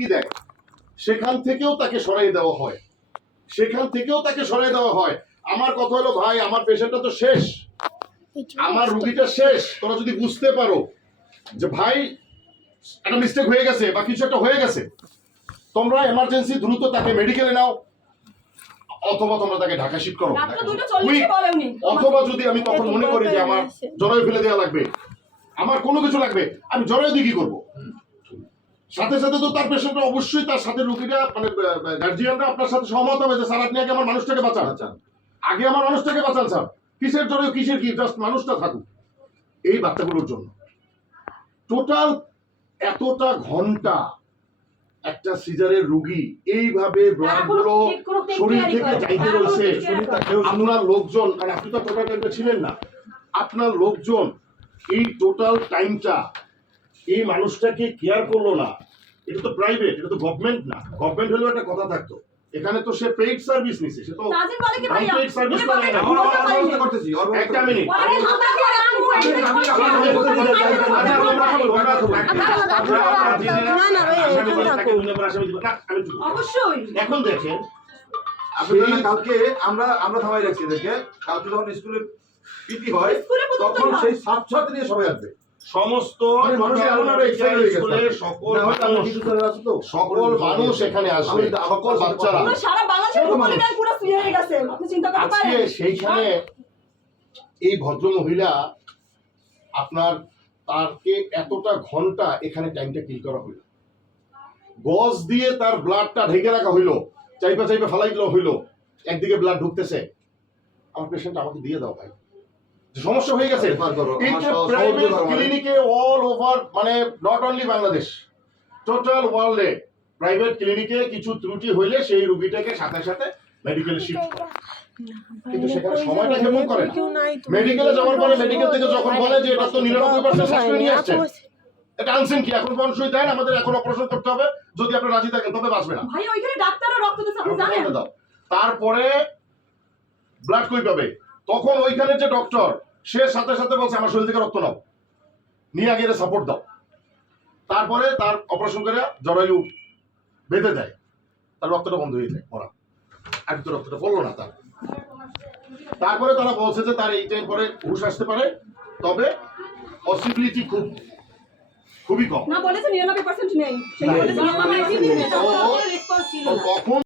হুমকি দেয়, সেখান থেকেও তাকে সরাই দেওয়া হয়, আমার কথা হলো ভাই আমার পেশেন্টটা তো শেষ, আমার রুগীটা শেষ। তোরা যদি বুঝতে পারো যে ভাই একটা মিস্টেক হয়ে গেছে বা কিছু একটা হয়ে গেছে, তোমরা এমার্জেন্সি দ্রুত তাকে মেডিকেলে নাও, অথবা তোমরা তাকে ঢাকা শিফট করো। অথবা যদি আমি তখন মনে করি যে আমার জরায়ু ফেলে দেওয়া লাগবে, আমার কোনো কিছু লাগবে, আমি জরায়ু দিয়ে কি করবো? সাথে সাথে তো তার পেশেন্টরা অবশ্যই, তার সাথে রুগীরা মানে গার্জিয়ানরা আপনার সাথে সহমত হবে যে স্যার আপনি আগে আমার মানুষটাকে বাঁচান, আগে আমার মানুষটাকে বাঁচান স্যার। কিসের জরায়ু কিসের কি, জাস্ট মানুষটা থাকুক এই বাচ্চাগুলোর জন্য। টোটাল এতটা ঘন্টা একটা সিজারের রুগী এইভাবে ব্লাড গুলো শরীর থেকে যাইতে রয়েছে, আপনার লোকজন, কারণ আপনি তো টোটাল টাইমটা ছিলেন না, আপনার লোকজন এই টোটাল টাইমটা এই মানুষটাকে কেয়ার করলো না। এটা তো প্রাইভেট, এটা তো গভর্নমেন্ট না। গভর্নমেন্ট হলেও একটা কথা থাকতো, এখানে তো সে পেইড সার্ভিস নিছে, সে তো পেইড সার্ভিস না। একটা মিনিট, এখন দেখেন কালকে আমরা থামাই রাখছি এদেরকে, কালকে যখন স্কুলে পিটি হয় তখন সেই ছাত্রছাত্রী নিয়ে সবাই আসবে, সমস্ত সকল মানুষ এখানে আসবে, সকল বাচ্চারা। আজকে সেইখানে এই ভদ্র মহিলা আপনার তাকে এতটা ঘন্টা এখানে টাইমটা কিল করা হইল, গজ দিয়ে তার ব্লাডটা ঢেকে রাখা হইলো, চাইপা ফালাই দিল হইলো, একদিকে ব্লাড ঢুকতেছে। আমার পেশেন্ট আমাকে দিয়ে দাও ভাই, সমস্যা হয়ে গেছে। ক্লিনিকে অল ওভার, মানে নট অনলি বাংলাদেশ, টোটাল ওয়ার্ল্ডে প্রাইভেট ক্লিনিকে কিছু ত্রুটি হইলে সেই রোগীটাকে সাথে সাথে মেডিকেলে শিফট করে, কিন্তু সেখানে সময়টা কেমন করে মেডিকেলে যাওয়ার পরে মেডিকেল থেকে যখন বলে যে এটা তো 99% সাকসেস নিয়ে আসছে, এটা আনছেন কি এখন বনসই দেন, আমাদের এখন অপারেশন করতে হবে, যদি আপনি রাজি থাকেন তবে বাঁচবে না। ভাই ওইখানে ডাক্তাররা রক্ত দিচ্ছে আপনি জানেন। তারপরে ব্লাড কই পাবে? তখন ওইখানে যে ডক্টর সে সাথে সাথে বলছে আমার শরীর থেকে রক্ত নাও, নিয়ে আগে সাপোর্ট দাও। তারপরে তার অপারেশন করে জরায়ু বেঁধে দেয়, তার রক্তটা বন্ধ হয়ে যায়, মরা আর তো রক্তটা পড়লো না তার। তারপরে তারা বলছে যে তার এই টাইম পরে হুশ আসতে পারে, তবে পসিবিলিটি খুবই কম। না বলেছে 99% নেই, সেই বলেছে 99% নেই, তখন